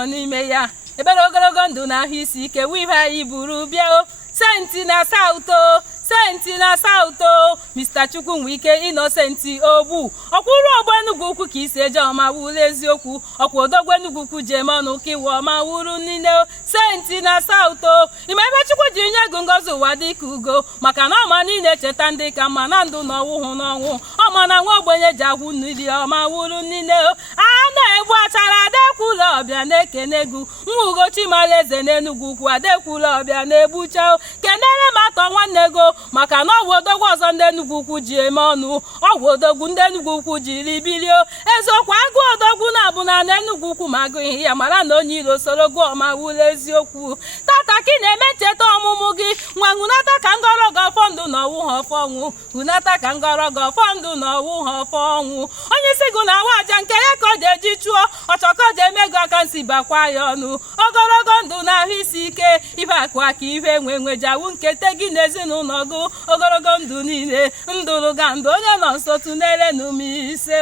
nọ n'ime ya ebere ogologo ndụ na ahụ isi ike wive anyị buru bịa senti na sauto senti na sauto Mr. Chukwunwike Innocent Ogbu ọkwụrụ ogbo Enugu Ukwu ka isi eje ọma wuru eziokwu ọkwa odogwu Enugu Ukwu ji eme ọnụ ka iwe ọma wuru niile senti na sauto ime ebe Chukwu ji nye gị ngọzi ụwa dịka ugo maka na ọma niile cheta ndị ka mma na ndụ na ọnwụhụ n'ọnwụ ọma na nwa ogbenye ji agwụ n'ili ọma wuru niile a na-egbu achara adekwula ọbịa na-ekene gị nwa Ugo Chimalaeze n'Enugu Ukwu adekwula ọbịa na-egbucha kenere m atọ nwanne go maka na ọgwụ odogwu ọzọ ndị Enugu Ukwu ji eme ọnụ ọgwụ odogwu ndị Enugu Ukwu jiri bilio eziokwu agụ odogwu na-abụ na Enugu Ukwu ma agụ ihe ya mara na onye iro soro gụ ọma wuru eziokwu tata ka ị na-eme ncheta ọmụmụ gị nwa hunata ka ngọrọ gị ọfọ ndụ na ọwụ ha ọfọ ọnwụ hunata ka ngọrọ gị ọfọ ndụ na ọwụ ha ọfọ ọnwụ onye isi gụ na-awa aja nke ya ka ọ ga-eji chụọ ọchọkọ ji eme gị aka nsi bakwa ya ọnụ ogologo ndụ na ahụ isi ike ibe akụ aka ihe nwe nwejawu nkete gị n'ezinụlọ gị ogologo ndụ niile ndụrụ ga ndụ onye nọ nso tụnere n'ume ise